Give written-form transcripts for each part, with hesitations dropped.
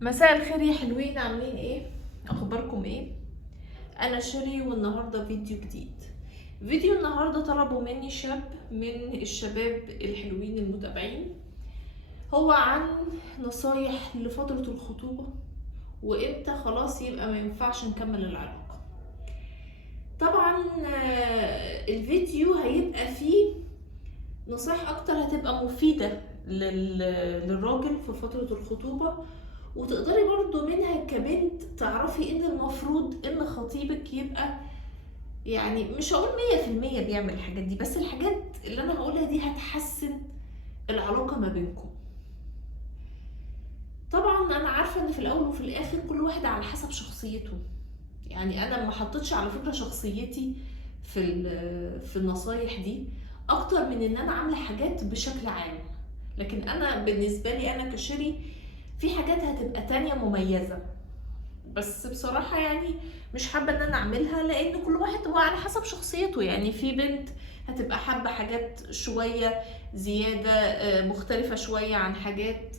مساء الخير يا حلوين، عاملين ايه؟ اخباركم ايه؟ انا شيري والنهارده فيديو جديد. فيديو النهارده طلبوا مني شاب من الشباب الحلوين المتابعين، هو عن نصايح لفترة الخطوبة وامتى خلاص يبقى ما ينفعش نكمل العلاقة. طبعا الفيديو هيبقى فيه نصايح اكتر هتبقى مفيدة للراجل في فترة الخطوبة، وتقدري برضو منها كبنت تعرفي ان المفروض ان خطيبك يبقى، يعني مش هقول 100% بيعمل الحاجات دي، بس الحاجات اللي انا هقولها دي هتحسن العلاقة ما بينكم. طبعا انا عارفة ان في الاول وفي الاخر كل واحد على حسب شخصيته، يعني انا ما حطيتش على فكرة شخصيتي في النصايح دي اكتر من ان انا عاملة حاجات بشكل عام. لكن انا بالنسبة لي انا كشري في حاجات هتبقى تانية مميزة، بس بصراحة يعني مش حابة ان انا اعملها، لان كل واحد هو على حسب شخصيته. يعني في بنت هتبقى حابة حاجات شوية زيادة، مختلفة شوية عن حاجات،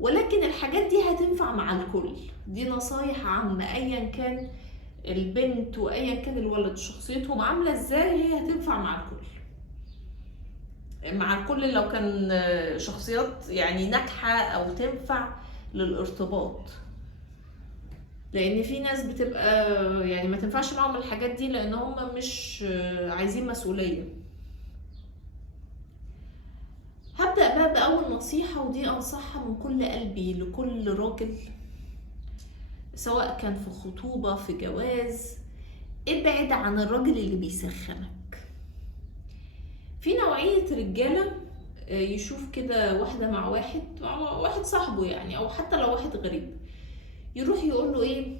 ولكن الحاجات دي هتنفع مع الكل. دي نصايح عامة ايا كان البنت وايا كان الولد شخصيتهم عاملة ازاي، هي هتنفع مع الكل. مع الكل لو كان شخصيات يعني ناجحة او تنفع للارتباط، لان في ناس بتبقى يعني ما تنفعش معاهم الحاجات دي لان هم مش عايزين مسؤولية. هبدأ بقى بأول نصيحة، ودي أنصحها من كل قلبي لكل راجل سواء كان في خطوبة في جواز: ابعد عن الراجل اللي بيسخنك. في نوعية رجالة يشوف كده واحدة مع واحد صاحبه يعني، أو حتى لو واحد غريب، يروح يقول له ايه: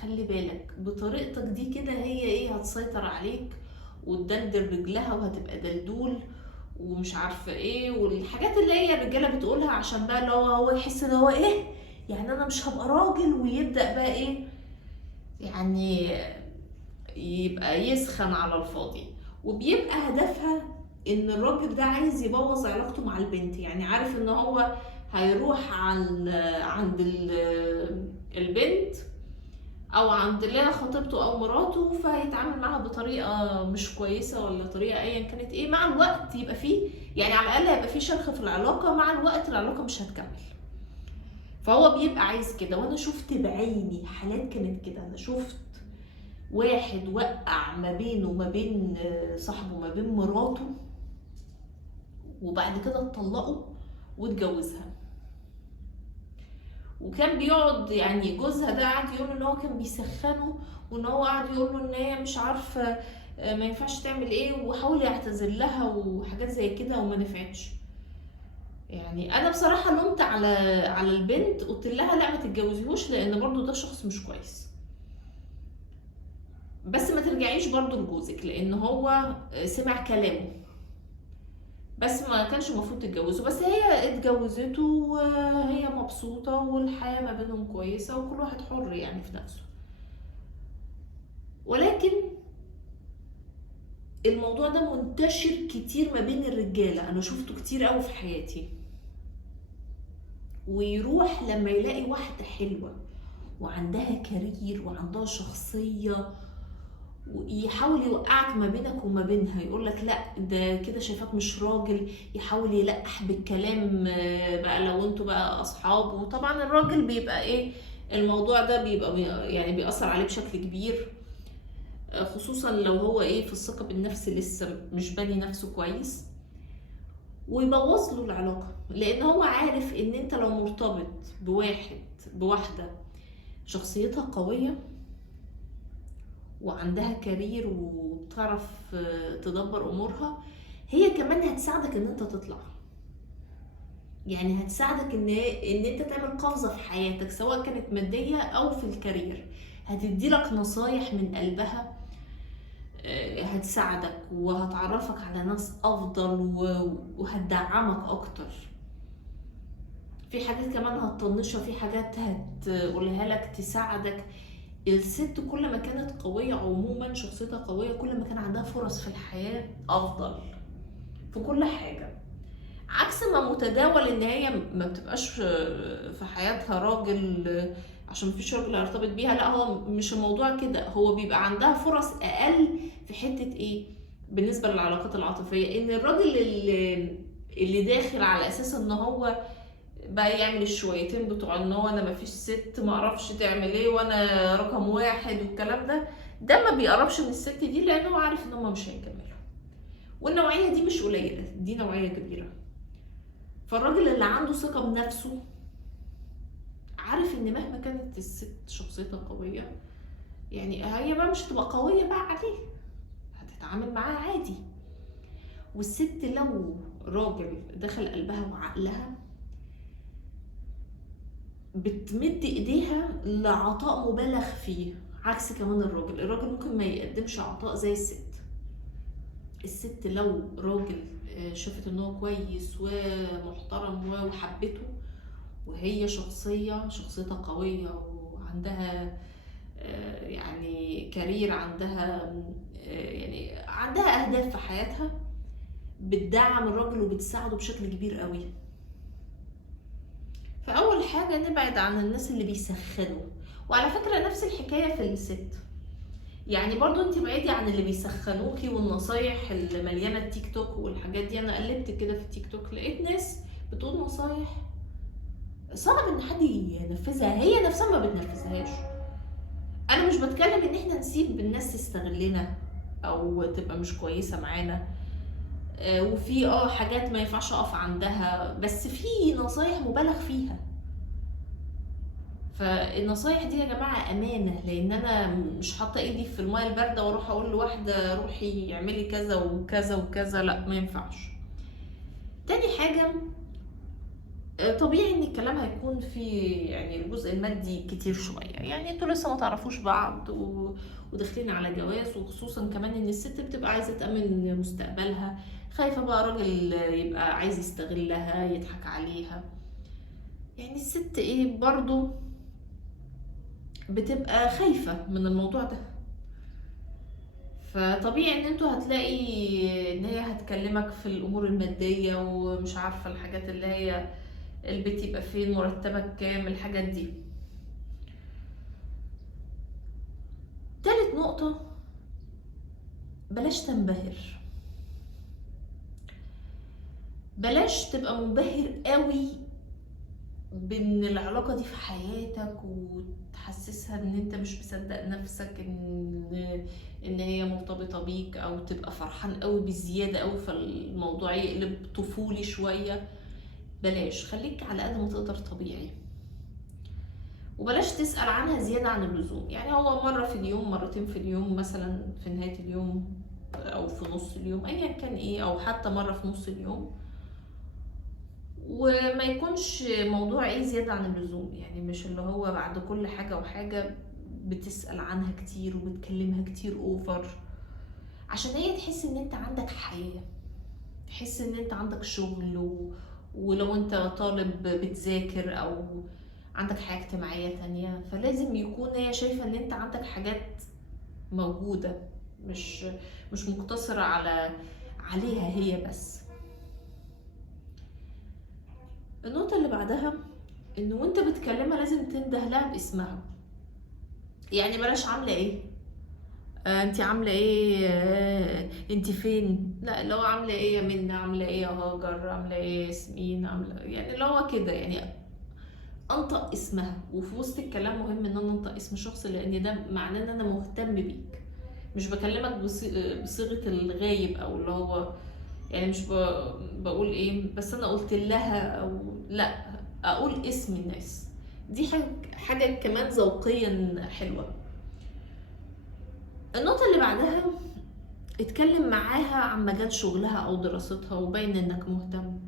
خلي بالك بطريقتك دي كده هي ايه هتسيطر عليك وتدلدل رجلها وهتبقى دلدول ومش عارفه ايه، والحاجات اللي هي الرجاله بتقولها عشان بقى اللي هو يحس ان هو ايه، يعني انا مش هبقى راجل، ويبدا بقى ايه، يعني يبقى يسخن على الفاضي. وبيبقى هدفها ان الراجل ده عايز يبوظ علاقته مع البنت، يعني عارف ان هو هيروح عند البنت او عند اللي هي خطيبته او مراته، فيتعامل معاها بطريقه مش كويسه ولا طريقه ايا كانت ايه. مع الوقت يبقى فيه، يعني على الاقل هيبقى فيه شرخ في العلاقه، مع الوقت العلاقه مش هتكمل. فهو بيبقى عايز كده، وانا شفت بعيني حالات كانت كده. انا شفت واحد وقع ما بينه وما بين صاحبه ما بين مراته، وبعد كده اتطلقوا واتجوزها. وكان بيقعد يعني جوزها ده قعد يقول ان هو كان بيسخنه، وان هو قعد يقول له ان هي مش عارفه ما ينفعش تعمل ايه، وحاول يعتذر لها وحاجات زي كده وما نفعتش. يعني انا بصراحه لومت على البنت، قلت لها لا ما تتجوزيهوش لان برضو ده شخص مش كويس، بس ما ترجعيش برضو لجوزك لان هو سمع كلامه، بس ما كانش المفروض تتجوزه. بس هي اتجوزته وهي مبسوطة والحياة ما بينهم كويسة وكل واحد حر يعني في نفسه. ولكن الموضوع ده منتشر كتير ما بين الرجالة، انا شفته كتير قوي في حياتي. ويروح لما يلاقي واحدة حلوة وعندها كارير وعندها شخصية، ويحاول يوقعك ما بينك وما بينها، يقولك لا ده كده شايفاك مش راجل، يحاول يلقح بالكلام بقى لو انتوا بقى اصحاب. وطبعا الراجل بيبقى ايه، الموضوع ده بيبقى يعني بيأثر عليه بشكل كبير، خصوصا لو هو ايه في الثقة بالنفس لسه مش باني نفسه كويس، ويبوظ له العلاقة. لان هو عارف ان انت لو مرتبط بواحدة شخصيتها قوية وعندها كارير وبتعرف تدبر امورها، هي كمان هتساعدك ان انت تطلع، يعني هتساعدك ان انت تعمل قفزة في حياتك سواء كانت مادية او في الكارير. هتدي لك نصايح من قلبها، هتساعدك وهتعرفك على ناس افضل وهتدعمك اكتر. في حاجات كمان هتطنشها، في حاجات هتقولها لك تساعدك. الست كل ما كانت قوية عموما، شخصيتها قوية، كل ما كان عندها فرص في الحياة افضل في كل حاجة. عكس ما متداول ان هي ما بتبقاش في حياتها راجل عشان مفيش راجل هيرتبط بيها. لا، هو مش الموضوع كده، هو بيبقى عندها فرص اقل في حتة ايه بالنسبة للعلاقات العاطفية، ان الراجل اللي داخل على اساس ان هو بقى يعمل الشويتين بتوع ان هو انا مفيش ست ما اعرفش تعمل ايه وانا رقم واحد والكلام ده ما بيقربش من الست دي، لان هو عارف ان هم مش هيكملوا. والنوعية دي مش قليلة، دي نوعية كبيرة. فالراجل اللي عنده ثقة بنفسه عارف ان مهما كانت الست شخصيتها قوية، يعني هي بقى مش هتبقى قوية بقى عليه، هتتعامل معاه عادي. والست لو راجل دخل قلبها وعقلها بتمد ايديها لعطاء مبالغ فيه، عكس كمان الراجل ممكن ما يقدمش عطاء زي الست. الست لو راجل شافت ان هو كويس ومحترم وحبته، وهي شخصيتها قوية وعندها يعني كارير، عندها يعني عندها اهداف في حياتها، بتدعم الراجل وبتساعده بشكل كبير قوي. فاول حاجة نبعد عن الناس اللي بيسخنوا. وعلى فكرة نفس الحكاية في الست، يعني برضو انت بعيدي عن اللي بيسخنوكي والنصايح اللي مليانة التيك توك والحاجات دي. انا قلبت كده في التيك توك لقيت ناس بتقول نصايح صعب ان حد ينفذها، هي نفسها ما بتنفذهاش. انا مش بتكلم ان احنا نسيب الناس تستغلنا او تبقى مش كويسة معانا، وفي حاجات ما ينفعش اقف عندها، بس في نصايح مبالغ فيها. فالنصايح دي يا جماعة امانة، لان انا مش حاطة ايدي في الماء الباردة واروح اقول لواحدة روحي اعملي كذا وكذا وكذا، لا ما ينفعش. تاني حاجة، طبيعي ان الكلام هيكون فيه يعني الجزء المادي كتير شويه، يعني انتوا لسه ما تعرفوش بعض وداخلين على جواز، وخصوصا كمان ان الست بتبقى عايزه تامن مستقبلها، خايفه بقى راجل يبقى عايز يستغلها يضحك عليها. يعني الست برضو بتبقى خايفه من الموضوع ده. فطبيعي ان انتوا هتلاقي ان هي هتكلمك في الامور الماديه ومش عارفه الحاجات اللي هي البيت يبقى فين، مرتبك كام، الحاجات دي. تالت نقطة، بلاش تنبهر، بلاش تبقى منبهر قوي بان العلاقة دي في حياتك وتحسسها ان انت مش مصدق نفسك ان هي مرتبطة بيك، او تبقى فرحان قوي بزيادة قوي فالموضوع يقلب طفولي شوية. بلاش، خليك على قد ما تقدر طبيعي. وبلاش تسأل عنها زيادة عن اللزوم، يعني هو مرة في اليوم، مرتين في اليوم مثلا، في نهاية اليوم او في نص اليوم ايا كان او حتى مرة في نص اليوم، وما يكونش موضوع زيادة عن اللزوم. يعني مش اللي هو بعد كل حاجة وحاجة بتسأل عنها كتير وبتكلمها كتير اوفر، عشان هي تحس ان انت عندك حياة، تحس ان انت عندك شغل ولو انت طالب بتذاكر او عندك حياة اجتماعية تانية، فلازم يكون هي شايفة ان انت عندك حاجات موجودة، مش مقتصرة عليها هي بس. النقطة اللي بعدها، ان وانت بتكلمها لازم تنده لها باسمها. يعني بلاش عاملة ايه، انت عاملة ايه، انت فين، لا اللي هو عاملة ايه يا منى، عاملة ايه يا هاجر، عاملة ايه يا ياسمين، عاملة يعني اللي هو كده، يعني انطق اسمها. وفي وسط الكلام مهم ان انا انطق اسم شخص، لان ده معناه ان انا مهتم بيك، مش بكلمك بصيغة الغايب، او اللي هو يعني مش بقول بس انا قلت لها، او لا، اقول اسم الناس. دي حاجة كمان ذوقيا حلوة. النقطة اللي بعدها، اتكلم معاها عن مجال شغلها او دراستها وبين انك مهتم.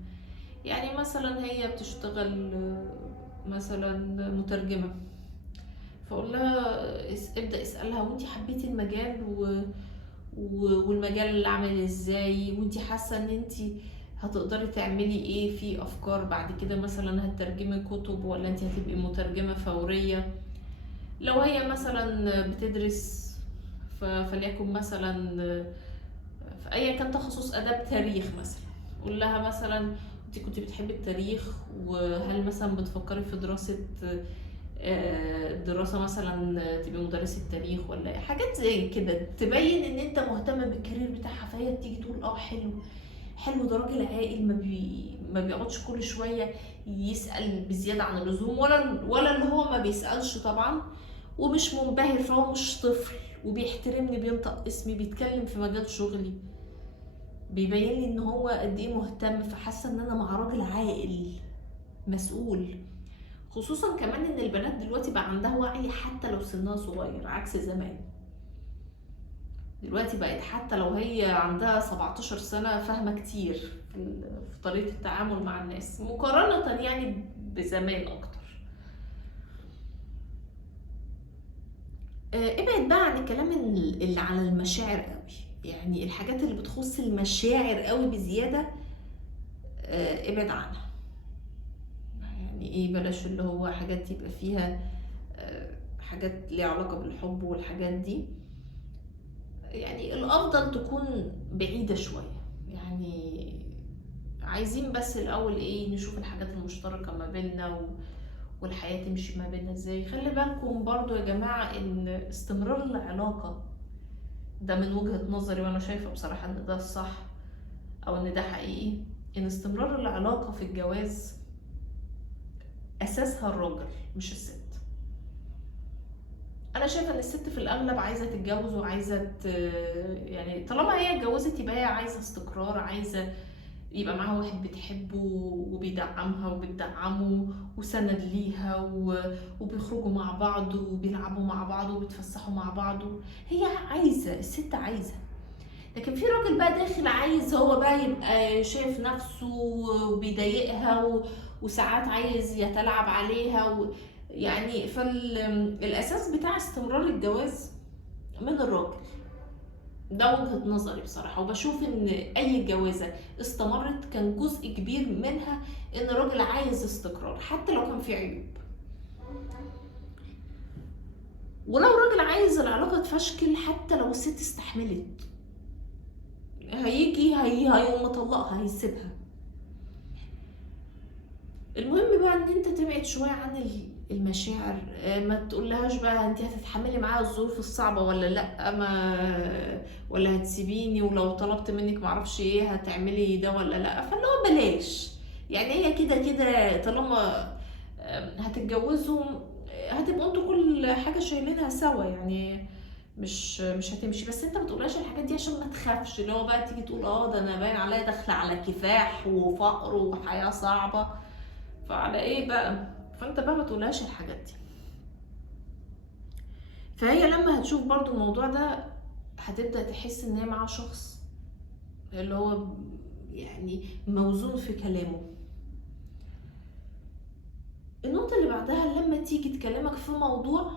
يعني مثلا هي بتشتغل مثلا مترجمة، فاقول لها ابدأ اسألها وانتي حبيتي المجال والمجال اللي عامل ازاي، وانتي حاسة ان انتي هتقدري تعملي ايه، في افكار بعد كده مثلا هتترجمي كتب ولا انتي هتبقي مترجمة فورية. لو هي مثلا بتدرس فليكن مثلا في ايا كان تخصص اداب تاريخ مثلا، قول لها مثلا انت انت كنت بتحبي التاريخ، وهل مثلا بتفكري في دراسة مثلا تبقي مدرسة تاريخ ولا حاجات زي كده تبين ان انت مهتم بالكارير بتاعها، فهي تيجي تقول اه حلو، حلو ده راجل عاقل ما بيقعدش كل شوية يسأل بزيادة عن اللزوم، ولا اللي هو ما بيسألش طبعا ومش منبهر، فهو مش طفل وبيحترمني، بينطق اسمي، بيتكلم في مجال شغلي، بيبين لي ان هو قد ايه مهتم، فحاسه ان انا مع راجل عاقل مسؤول. خصوصا كمان ان البنات دلوقتي بقى عندها وعي حتى لو سنها صغير عكس زمان. دلوقتي بقت حتى لو هي عندها 17 سنة فاهمة كتير في طريقة التعامل مع الناس مقارنة يعني بزمان اكتر. ابعد بقى عن الكلام اللي على المشاعر قوي، يعني الحاجات اللي بتخص المشاعر قوي بزيادة ابعد عنها. يعني ايه، بلاش اللي هو حاجات يبقى فيها حاجات ليها علاقة بالحب والحاجات دي، يعني الافضل تكون بعيدة شوية. يعني عايزين بس الاول ايه، نشوف الحاجات المشتركة ما بيننا والحياة تمشي ما بيننا ازاي. خلي بالكم برضو يا جماعة ان استمرار العلاقة ده من وجهة نظري، وانا شايفة بصراحة ان ده الصح او ان ده حقيقي، ان استمرار العلاقة في الجواز اساسها الراجل مش الست. انا شايفه ان الست في الاغلب عايزه تتجوز وعايزه يعني طالما هي اتجوزت يبقى هي عايزه استقرار، عايزه يبقى معاها واحد بتحبه وبيدعمها وبتدعمه وسند ليها وبيخرجوا مع بعض وبيلعبوا مع بعض وبيتفسحوا مع بعض. هي عايزه، الست عايزه. لكن في راجل بقى داخل عايز هو بقى يبقى شايف نفسه وبيضايقها وساعات عايز يتلاعب عليها يعني فالاساس بتاع استمرار الجواز من الراجل. ده وجهة نظري بصراحة، وبشوف ان اي جوازة استمرت كان جزء كبير منها ان الراجل عايز استقرار حتى لو كان في عيوب. ولو الراجل عايز العلاقة تفشكل حتى لو الست استحملت، هيقوم مطلقها، هيسيبها. المهم بقى ان انت تبعد شويه عن المشاعر، ما تقولهاش بقى انت هتتحملي معايا الظروف الصعبه ولا لا، ما ولا هتسيبيني، ولو طلبت منك معرفش ايه هتعملي ده ولا لا. فاللي هو بلاش، يعني هي كده كده طالما هتتجوزوا هتبقوا انتوا كل حاجه شايلينها سوا، يعني مش هتمشي. بس انت ما تقولهاش الحاجات دي عشان ما تخافش، اللي هو بقى تيجي تقول اه ده انا باين عليا داخله على كفاح وفقر وحياه صعبه، فعلى ايه بقى؟ فانت بقى ما تقولهاش الحاجات دي. فهي لما هتشوف برضو الموضوع ده هتبدأ تحس ان هي معاها شخص اللي هو يعني موزون في كلامه. النقطة اللي بعدها لما تيجي تكلمك في موضوع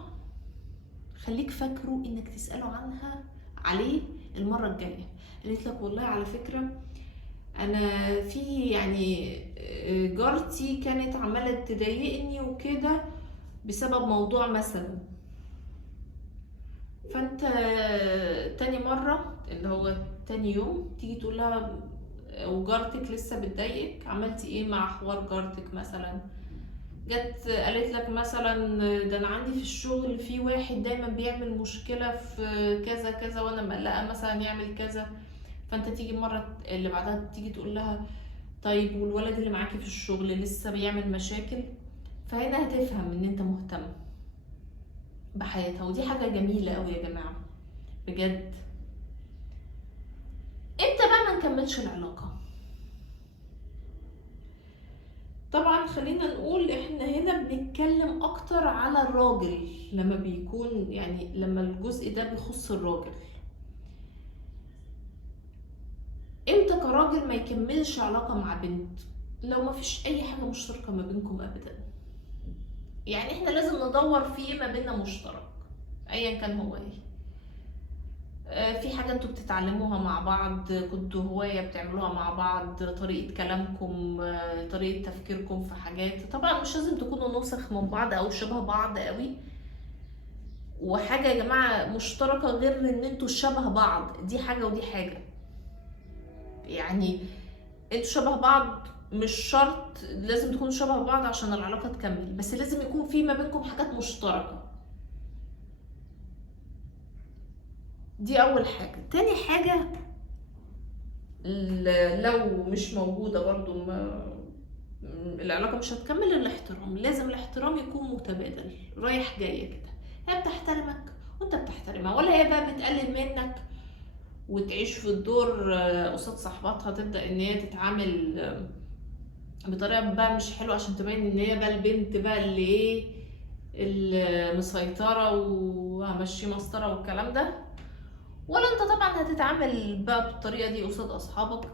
خليك فاكره انك تسأله عليه المرة الجاية. قالت لك والله على فكرة انا في يعني جارتي كانت عمالة تضايقني وكده بسبب موضوع مثلا، فانت تاني مرة اللي هو تاني يوم تيجي تقول لها وجارتك لسه بتضايقك، عملتي ايه مع حوار جارتك مثلا؟ جت قالت لك مثلا ده انا عندي في الشغل في واحد دايما بيعمل مشكلة في كذا كذا وانا مقلقة مثلا يعمل كذا. فانت تيجي المرة اللي بعدها تيجي تقول لها طيب والولد اللي معاكي في الشغل لسه بيعمل مشاكل؟ فهنا هتفهم ان انت مهتم بحياتها، ودي حاجة جميلة قوي يا جماعة بجد. امتى بقى ما نكملش العلاقة؟ طبعا خلينا نقول احنا هنا بنتكلم اكتر على الراجل لما بيكون يعني لما الجزء ده بيخص الراجل. امتى كراجل ما يكملش علاقة مع بنت؟ لو ما فيش اي حاجة مشتركة ما بينكم ابدا. يعني احنا لازم ندور في ايه ما بيننا مشترك ايا كان هو ايه. في حاجة انتوا بتتعلموها مع بعض، كنتوا هواية بتعملوها مع بعض، طريقة كلامكم، طريقة تفكيركم في حاجات. طبعا مش لازم تكونوا نسخ من بعض او شبه بعض قوي. وحاجة يا جماعة مشتركة غير ان انتوا شبه بعض، دي حاجة ودي حاجة. يعني انتوا شبه بعض مش شرط لازم تكونوا شبه بعض عشان العلاقة تكمل، بس لازم يكون في ما بينكم حاجات مشتركة. دي اول حاجة. تاني حاجة، لو مش موجودة برضو العلاقة مش هتكمل، الاحترام. لازم الاحترام يكون متبادل رايح جاية كده، هي بتحترمك وانت بتحترمها، ولا هي بقى بتقلل منك وتعيش في الدور قصاد صاحباتها، تبدأ ان هي تتعامل بطريقة بقى مش حلوة عشان تبين ان هي بقى البنت بقى اللي ايه، المسيطرة وهمشي مسطرة والكلام ده. ولا انت طبعا هتتعامل بقى بالطريقة دي قصاد اصحابك،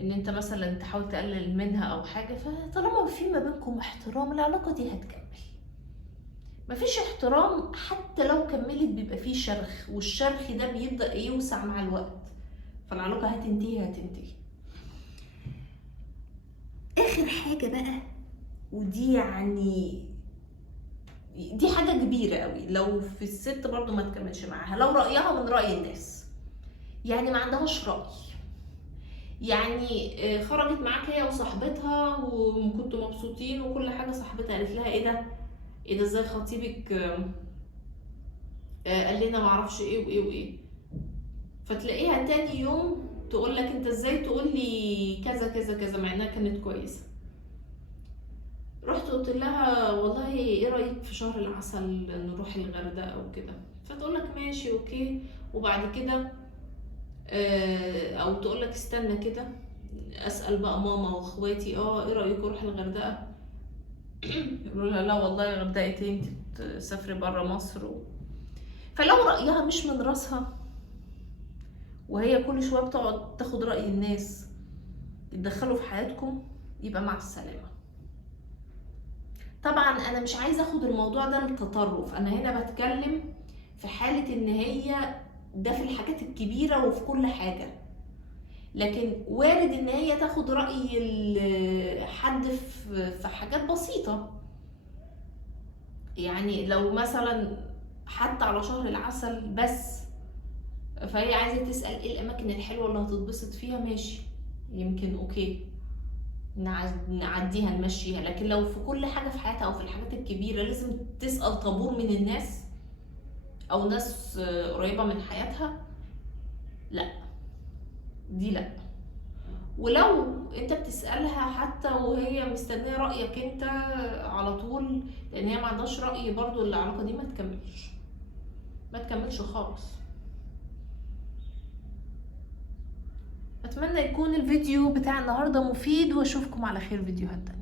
ان انت مثلا تحاول تقلل منها او حاجة. فطالما في ما بينكم احترام، العلاقة دي هتكمل. مفيش احترام حتى لو كملت بيبقى فيه شرخ، والشرخ ده بيبدأ يوسع مع الوقت، فالعلاقة هتنتهي. اخر حاجة بقى، ودي يعني دي حاجة كبيرة قوي لو في الست برضو ما تكملش معاها، لو رأيها من رأي الناس، يعني ما عندهاش رأي. يعني خرجت معاك هي وصاحبتها وكنتوا مبسوطين وكل حاجة، صاحبتها قالت لها ايه ده ازاي خطيبك قال لنا معرفش ايه وايه وايه، فتلاقيها تاني يوم تقول لك انت ازاي تقول لي كذا كذا كذا مع انها كانت كويسة. رحت قلت لها والله ايه رأيك في شهر العسل نروح الغردقة او كده، فتقول لك ماشي اوكي. وبعد كده او تقول لك استنى كده اسال بقى ماما واخواتي ايه رايكم اروح الغردقه، يقولوا لها لا والله الغردقه ايه انت تسافري بره مصر فلو رايها مش من راسها، وهي كل شويه بتقعد تاخد راي الناس يتدخلوا في حياتكم، يبقى مع السلامه. طبعا انا مش عايزه اخد الموضوع ده للتطرف، انا هنا بتكلم في حاله ان هي ده في الحاجات الكبيره وفي كل حاجه، لكن وارد ان هي تاخد رأي حد في حاجات بسيطة. يعني لو مثلا حتى على شهر العسل بس، فهي عايزة تسأل ايه الاماكن الحلوة اللي هتتبسط فيها، ماشي يمكن اوكي نعديها نمشيها. لكن لو في كل حاجة في حياتها او في الحاجات الكبيرة لازم تسأل طابور من الناس او ناس قريبة من حياتها، لا دي لا. ولو انت بتسألها حتى وهي مستنية رأيك انت على طول، لان هي ما عندهاش رأي، برضو العلاقة دي ما تكملش خالص. اتمنى يكون الفيديو بتاع النهاردة مفيد، واشوفكم على خير فيديوهات تانية.